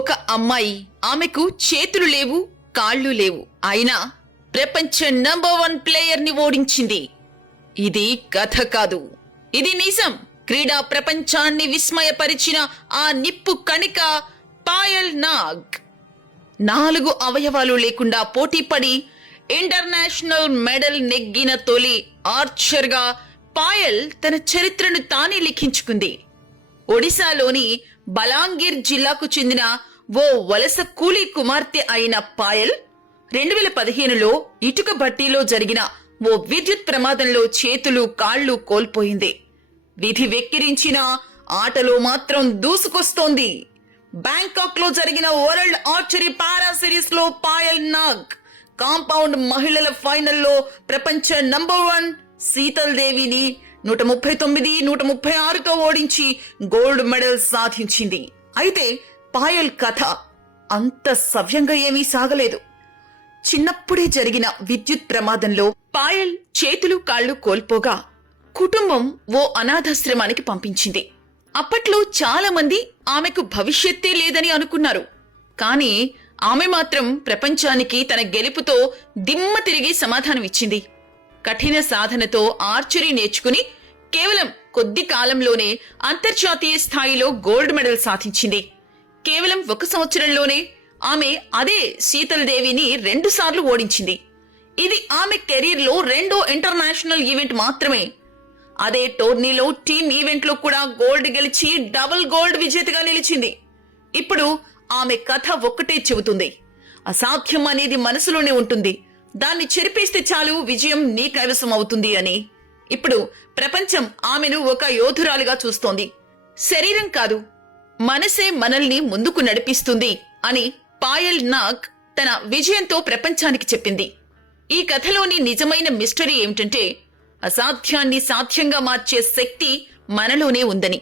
ఒక అమ్మాయి, ఆమెకు చేతులు లేవు, కాళ్ళు లేవు, అయినా ప్రపంచ నంబర్ 1 ప్లేయర్ ని ఓడించింది. ఇది కథ కాదు, ఇది నిజం. క్రీడా ప్రపంచాన్ని విస్మయపరిచిన ఆ నిప్పు కణిక పాయల్ నాగ్ 4 అవయవాలు లేకుండా పోటీపడి ఇంటర్నేషనల్ మెడల్ నెగ్గిన తొలి ఆర్చర్గా పాయల్ తన చరిత్రను తానే లిఖించుకుంది. ఒడిశాలోని బలాంగిర్ జిల్లాకు చెందిన ఓ వలస కూలీ కుమార్తె అయిన పాయల్ 2015లో ఇటుక భట్టీలో జరిగిన ఓ విద్యుత్ ప్రమాదంలో చేతులు కాళ్లు కోల్పోయింది. విధి వెక్కిరించిన ఆటలో మాత్రం దూసుకొస్తోంది. బ్యాంకాక్ లో జరిగిన వరల్డ్ ఆర్చరీ పారా సిరీస్ లో పాయల్ నాగ్ కాంపౌండ్ మహిళల ఫైనల్లో ప్రపంచ నంబర్ 1 శీతల్ దేవిని 139, 136తో ఓడించి గోల్డ్ మెడల్ సాధించింది. అయితే పాయల్ కథ అంత సవ్యంగా ఏమీ సాగలేదు. చిన్నప్పుడే జరిగిన విద్యుత్ ప్రమాదంలో పాయల్ చేతులు కాళ్లు కోల్పోగా కుటుంబం ఓ అనాథాశ్రమానికి పంపించింది. అప్పట్లో చాలా మంది ఆమెకు భవిష్యత్తే లేదని అనుకున్నారు. కానీ ఆమె మాత్రం ప్రపంచానికి తన గెలుపుతో దిమ్మ తిరిగి సమాధానమిచ్చింది. కఠిన సాధనతో ఆర్చరీ నేర్చుకుని కేవలం కొద్ది కాలంలోనే అంతర్జాతీయ స్థాయిలో గోల్డ్ మెడల్ సాధించింది. కేవలం 1 సంవత్సరంలోనే ఆమె అదే శీతల్ దేవిని 2 సార్లు ఓడించింది. ఇది ఆమె కెరీర్లో 2వ ఇంటర్నేషనల్ ఈవెంట్ మాత్రమే. అదే టోర్నీలో టీమ్ ఈవెంట్లో కూడా గోల్డ్ గెలిచి డబుల్ గోల్డ్ విజేతగా నిలిచింది. ఇప్పుడు ఆమె కథ ఒక్కటే చెబుతుంది, అసాధ్యం అనేది మనసులోనే ఉంటుంది, దాన్ని చెరిపేస్తే చాలు విజయం నీ కైవసం అవుతుంది అని. ఇప్పుడు ప్రపంచం ఆమెను ఒక యోధురాలిగా చూస్తోంది. శరీరం కాదు, మనసే మనల్ని ముందుకు నడిపిస్తుంది అని పాయల్ నాగ్ తన విజయంతో ప్రపంచానికి చెప్పింది. ఈ కథలోని నిజమైన మిస్టరీ ఏమిటంటే అసాధ్యాన్ని సాధ్యంగా మార్చే శక్తి మనలోనే ఉందని.